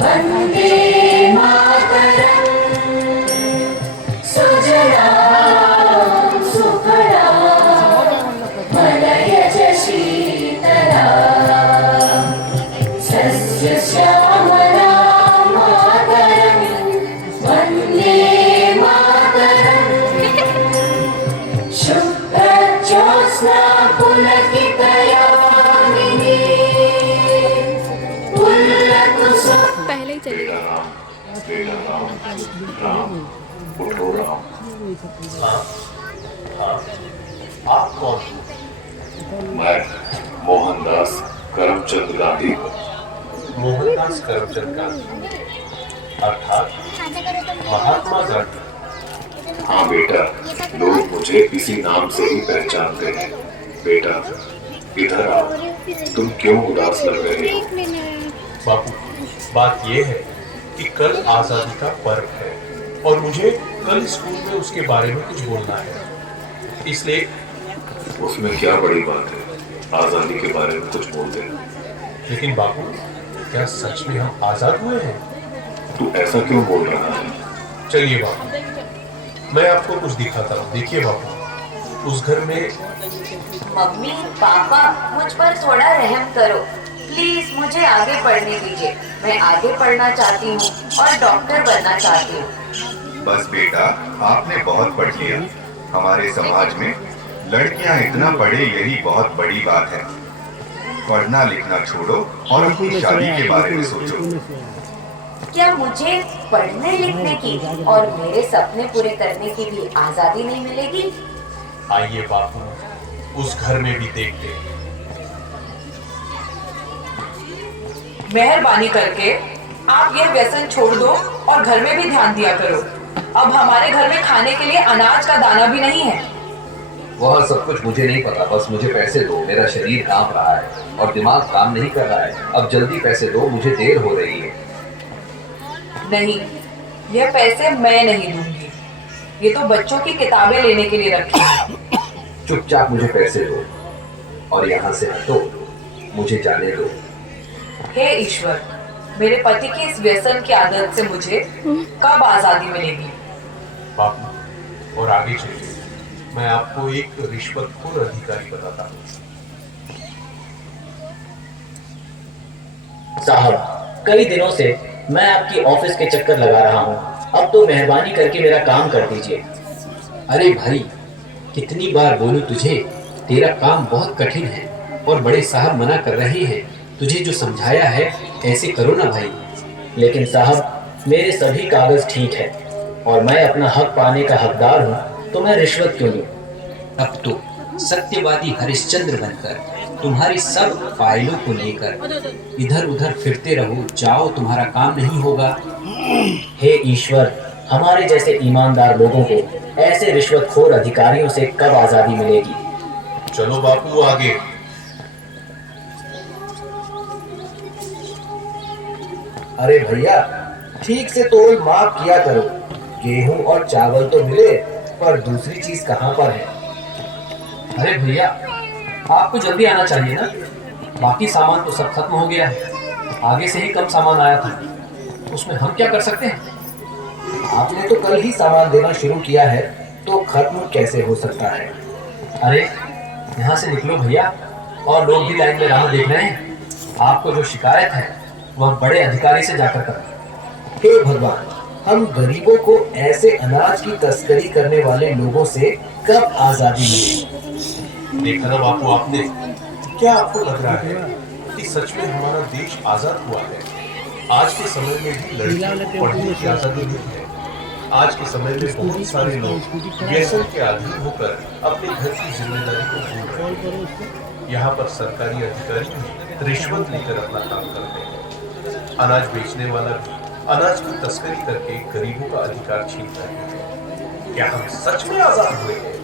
वन्दे मातरम् सुजलां सुफलां मलयज शीतलां सस्यश्यामलां मातरं वन्दे मातरम् शुभ्रज्योत्स्ना पुलकितयामिनी पहले ही चली गई। राम राम उठो राम। हाँ हाँ, आप कौन? मैं मोहनदास करमचंद गांधी। मोहनदास करमचंद गांधी अर्थात महात्मा गांधी। हाँ बेटा, लोग मुझे इसी नाम से ही पहचानते हैं। बेटा इधर आओ, तुम क्यों उदास लग रहे हो? बापू, बात यह है कि कल आजादी का पर्व है और मुझे कल स्कूल में उसके बारे में कुछ बोलना है, इसलिए। उसमें क्या बड़ी बात है, आजादी के बारे में कुछ बोल दे। लेकिन बापू, क्या सच में हम आजाद हुए हैं? तू ऐसा क्यों बोल रहा है? चलिए बापू, मैं आपको कुछ दिखाता हूँ। देखिए बापू, उस घर में। मम्मी पापा, मुझ पर थोड़ा रहम करो प्लीज, मुझे आगे पढ़ने दीजिए। मैं आगे पढ़ना चाहती हूँ और डॉक्टर बनना चाहती हूँ। बस बेटा, आपने बहुत पढ़ लिया। हमारे समाज में लड़कियां इतना पढ़े यही बहुत बड़ी बात है। पढ़ना लिखना छोड़ो और अपनी शादी के बारे में सोचो। क्या मुझे पढ़ने लिखने की और मेरे सपने पूरे करने की भी आजादी नहीं मिलेगी? आइए बापू, उस घर में भी देखते हैं। मेहरबानी करके आप ये व्यसन छोड़ दो और घर में भी ध्यान दिया करो। अब हमारे घर में खाने के लिए अनाज का दाना भी नहीं है। वह सब कुछ मुझे नहीं पता, बस मुझे पैसे दो। मेरा शरीर कांप रहा है और दिमाग काम नहीं कर रहा है। अब जल्दी पैसे दो, मुझे देर हो रही है। नहीं, यह पैसे मैं नहीं दूंगी। ये तो बच्चों की किताबें लेने के लिए रखे हैं। चुपचाप मुझे पैसे दो और यहाँ से हटो, मुझे जाने दो। हे ईश्वर, मेरे पति की इस व्यसन की आदत से मुझे कब आजादी मिलेगी? बापू, और आगे चलिए, मैं आपको एक रिश्वतखोर अधिकारी बताता हूँ। साहब, कई दिनों से मैं आपकी ऑफिस के चक्कर लगा रहा हूँ। अब तो मेहरबानी करके मेरा काम कर दीजिए। अरे भाई, कितनी बार बोलूं तुझे, तेरा काम बहुत कठिन है और बड़े साहब मना कर रहे हैं। तुझे जो समझाया है ऐसे करो ना भाई। लेकिन साहब, मेरे सभी कागज ठीक है और मैं अपना हक पाने का हकदार हूँ, तो मैं रिश्वत क्यों लूँ? अब तो सत्यवादी हरिश्चंद्र बनकर तुम्हारी सब फाइलों को लेकर इधर उधर फिरते रहो। जाओ, तुम्हारा काम नहीं होगा। हे ईश्वर, हमारे जैसे ईमानदार लोगों को ऐसे रिश्वतखोर अधिकारियों से कब आजादी मिलेगी? चलो बापू, आगे। अरे भैया, ठीक से तोल माप किया करो। गेहूं और चावल तो मिले, पर दूसरी चीज कहाँ पर है? अरे भैया, आपको जल्दी आना चाहिए ना। बाकी सामान तो सब खत्म हो गया है। आगे से ही कम सामान आया था, उसमें हम क्या कर सकते हैं? आपने तो कल ही सामान देना शुरू किया है, तो खत्म कैसे हो सकता है? अरे यहाँ से निकलो भैया, और लोग भी लाइन में राह देख रहे हैं। आपको जो शिकायत है वह बड़े अधिकारी से जाकर करें। हे भगवान, हम गरीबों को ऐसे अनाज की तस्करी करने वाले लोगों से कब आजादी मिलेगी? देखा ना बापू आपने, क्या आपको लग रहा है कि सच में हमारा देश आजाद हुआ है? आज के समय में भी लड़कियों को पढ़ने की आजादी नहीं है। आज के समय में बहुत सारे लोग व्यसन के अधीन होकर अपने घर की जिम्मेदारी को भूल रहे हैं। यहाँ पर सरकारी अधिकारी रिश्वत लेकर अपना काम करते हैं। अनाज बेचने वाला भी अनाज की तस्करी करके गरीबों का अधिकार छीन रहे हैं। क्या हम सच में आजाद हुए हैं?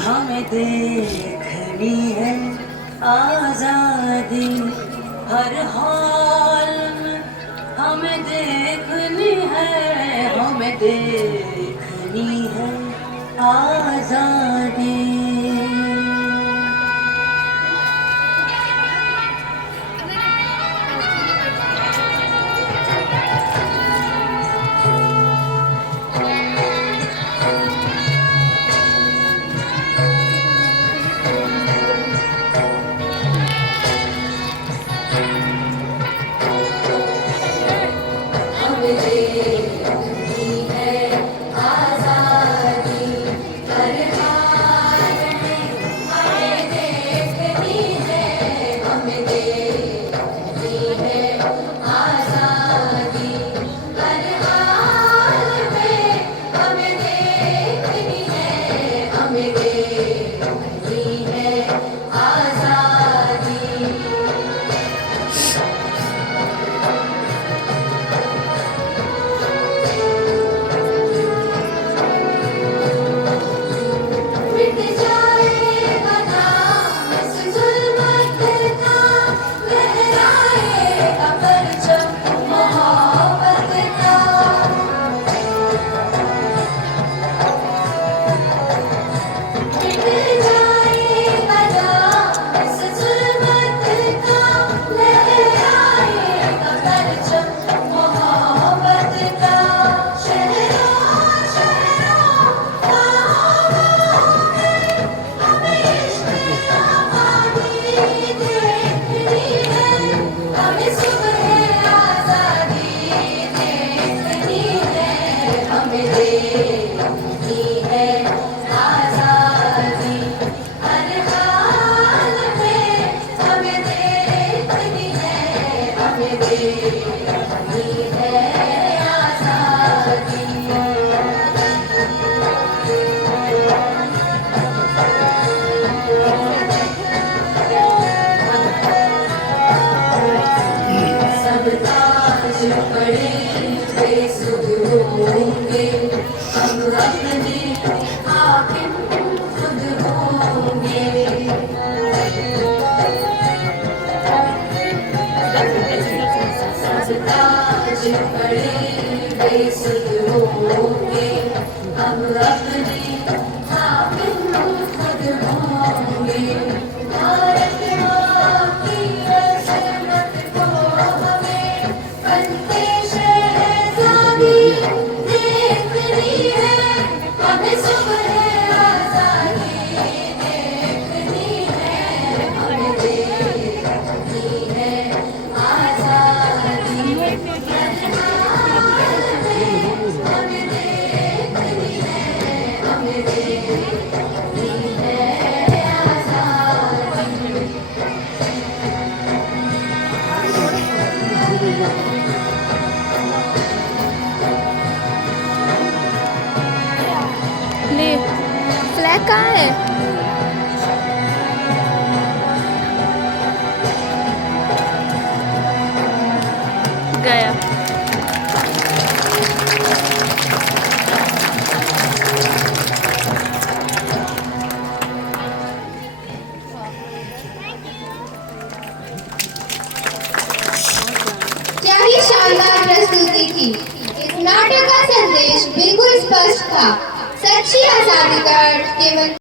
हमें देखनी है आजादी हर हाल में, हमें देखनी है, हमें देखनी है आजादी। सब ताज पड़े बेसुध होंगे, हम अपने हाकिम खुद होंगे। सब ताज पड़े बेसुध होंगे, हम अपने हाकिम खुद होंगे। भारत माँ की अजमत को हमें बनते शहज़ादी देखनी है, हमें सुबह आज़ादी देखनी है, हमें देखनी है आज़ादी। हमें देखनी है, हमें देखनी है आज़ादी। ले फ्लैग कहाँ है? गया। क्या ही शानदार प्रस्तुति थी। इस नाटक का संदेश बिल्कुल स्पष्ट था। सच्ची आजादी का अर्थ केवल